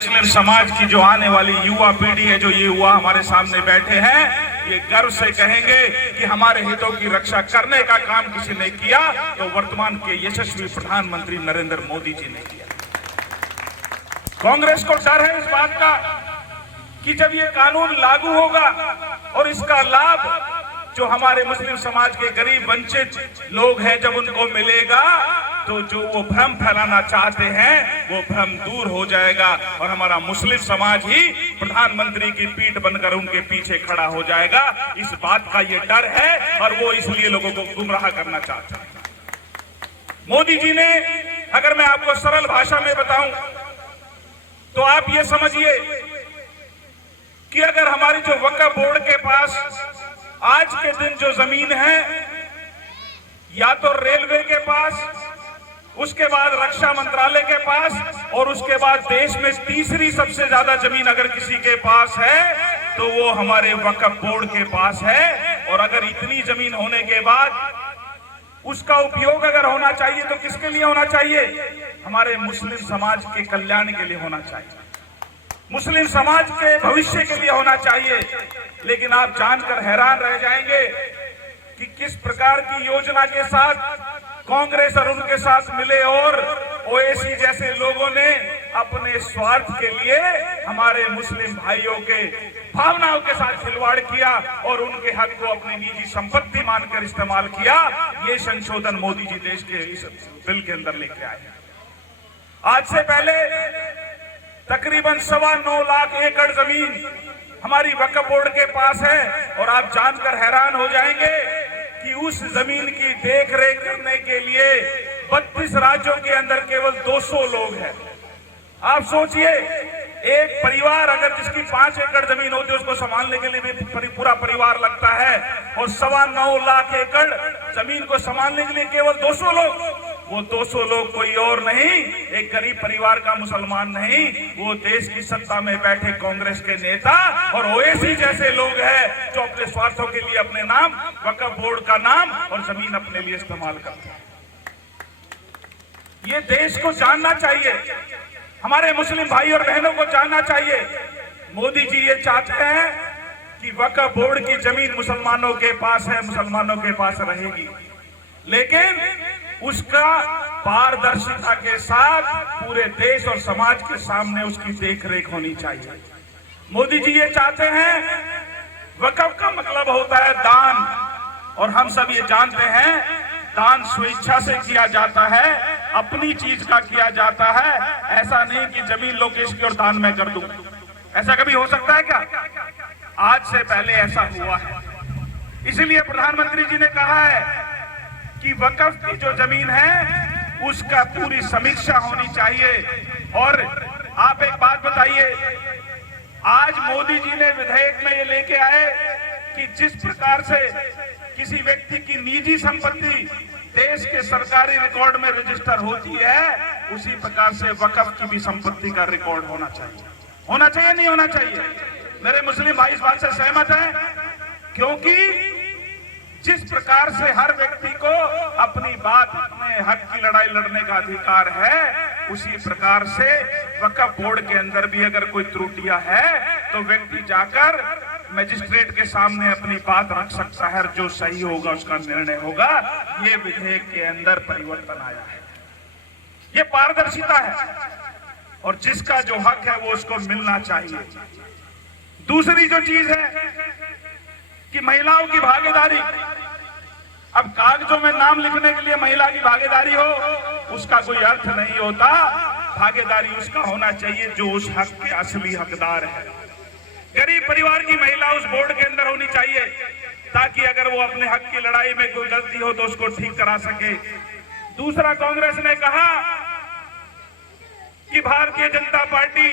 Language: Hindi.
मुस्लिम समाज की जो आने वाली युवा पीढ़ी है, जो ये युवा हमारे सामने बैठे हैं, ये गर्व से कहेंगे कि हमारे हितों की रक्षा करने का काम किसी ने किया तो वर्तमान के यशस्वी प्रधानमंत्री नरेंद्र मोदी जी ने किया। कांग्रेस को डर है इस बात का कि जब ये कानून लागू होगा और इसका लाभ जो हमारे मुस्लिम समाज के गरीब वंचित लोग हैं जब उनको मिलेगा तो जो वो भ्रम फैलाना चाहते हैं वो भ्रम दूर हो जाएगा और हमारा मुस्लिम समाज ही प्रधानमंत्री की पीठ बनकर उनके पीछे खड़ा हो जाएगा। इस बात का ये डर है और वो इसलिए लोगों को गुमराह करना चाहते हैं। मोदी जी ने, अगर मैं आपको सरल भाषा में बताऊं तो आप ये समझिए कि अगर हमारी जो वक्फ बोर्ड के पास आज के दिन जो जमीन है या तो रेलवे के पास, उसके बाद रक्षा मंत्रालय के पास और उसके बाद देश में तीसरी सबसे ज्यादा जमीन अगर किसी के पास है तो वो हमारे वक्फ बोर्ड के पास है। और अगर इतनी जमीन होने के बाद उसका उपयोग अगर होना चाहिए तो किसके लिए होना चाहिए? हमारे मुस्लिम समाज के कल्याण के लिए होना चाहिए, मुस्लिम समाज के भविष्य के लिए होना चाहिए। लेकिन आप जानकर हैरान रह जाएंगे कि किस प्रकार की योजना के साथ कांग्रेस और उनके साथ मिले और ओवैसी जैसे लोगों ने अपने स्वार्थ के लिए हमारे मुस्लिम भाइयों के भावनाओं के साथ खिलवाड़ किया और उनके हक को अपनी निजी संपत्ति मानकर इस्तेमाल किया। ये संशोधन मोदी जी देश के इस बिल के अंदर लेके आए। आज से पहले तकरीबन 9.25 लाख एकड़ जमीन हमारी वक्फ बोर्ड के पास है और आप जानकर हैरान हो जाएंगे कि उस जमीन की देख रेख करने के लिए 32 राज्यों के अंदर केवल 200 लोग हैं। आप सोचिए, एक परिवार अगर जिसकी 5 एकड़ जमीन होती है उसको संभालने के लिए भी पूरा परिवार लगता है और 9.25 लाख एकड़ जमीन को संभालने के लिए केवल 200 लोग। वो 200 लोग कोई और नहीं, एक गरीब परिवार का मुसलमान नहीं, वो देश की सत्ता में बैठे कांग्रेस के नेता और ओवैसी जैसे लोग हैं जो अपने स्वार्थों के लिए अपने नाम, वक्फ बोर्ड का नाम और जमीन अपने लिए इस्तेमाल करते हैं। ये देश को जानना चाहिए, हमारे मुस्लिम भाई और बहनों को जानना चाहिए। मोदी जी ये चाहते हैं कि वक्फ बोर्ड की जमीन मुसलमानों के पास है, मुसलमानों के पास रहेगी, लेकिन उसका पारदर्शिता के साथ पूरे देश और समाज के सामने उसकी देखरेख होनी चाहिए। मोदी जी ये चाहते हैं, वक्फ का मतलब होता है दान और हम सब ये जानते हैं दान स्वेच्छा से किया जाता है, अपनी चीज का किया जाता है। ऐसा नहीं कि जमीन लोकेश की और दान मैं कर दूं। ऐसा कभी हो सकता है क्या? आज से पहले ऐसा हुआ है। इसलिए प्रधानमंत्री जी ने कहा है कि वक्फ की जो जमीन है उसका पूरी समीक्षा होनी चाहिए। और आप एक बात बताइए, आज मोदी जी ने विधेयक में ये लेके आए कि जिस प्रकार से किसी व्यक्ति की निजी संपत्ति देश के सरकारी रिकॉर्ड में रजिस्टर होती है, उसी प्रकार से वक्फ की भी संपत्ति का रिकॉर्ड होना चाहिए। होना चाहिए, नहीं होना चाहिए? मेरे मुस्लिम भाई इस बात से सहमत हैं? क्योंकि जिस प्रकार से हर व्यक्ति को अपनी बात, अपने हक की लड़ाई लड़ने का अधिकार है, उसी प्रकार से वक्फ बोर्ड के अंदर भी अगर कोई त्रुटियां है तो व्यक्ति जाकर मजिस्ट्रेट के सामने अपनी बात रख सकता है, जो सही होगा उसका निर्णय होगा। ये विधेयक के अंदर परिवर्तन आया है, ये पारदर्शिता है और जिसका जो हक है वो उसको मिलना चाहिए। दूसरी जो चीज है कि महिलाओं की भागीदारी, अब कागजों में नाम लिखने के लिए महिला की भागीदारी हो उसका कोई अर्थ नहीं होता। भागीदारी उसका होना चाहिए जो उस हक के असली हकदार है। गरीब परिवार की महिला उस बोर्ड के अंदर होनी चाहिए ताकि अगर वो अपने हक की लड़ाई में कोई गलती हो तो उसको ठीक करा सके। दूसरा, कांग्रेस ने कहा कि भारतीय जनता पार्टी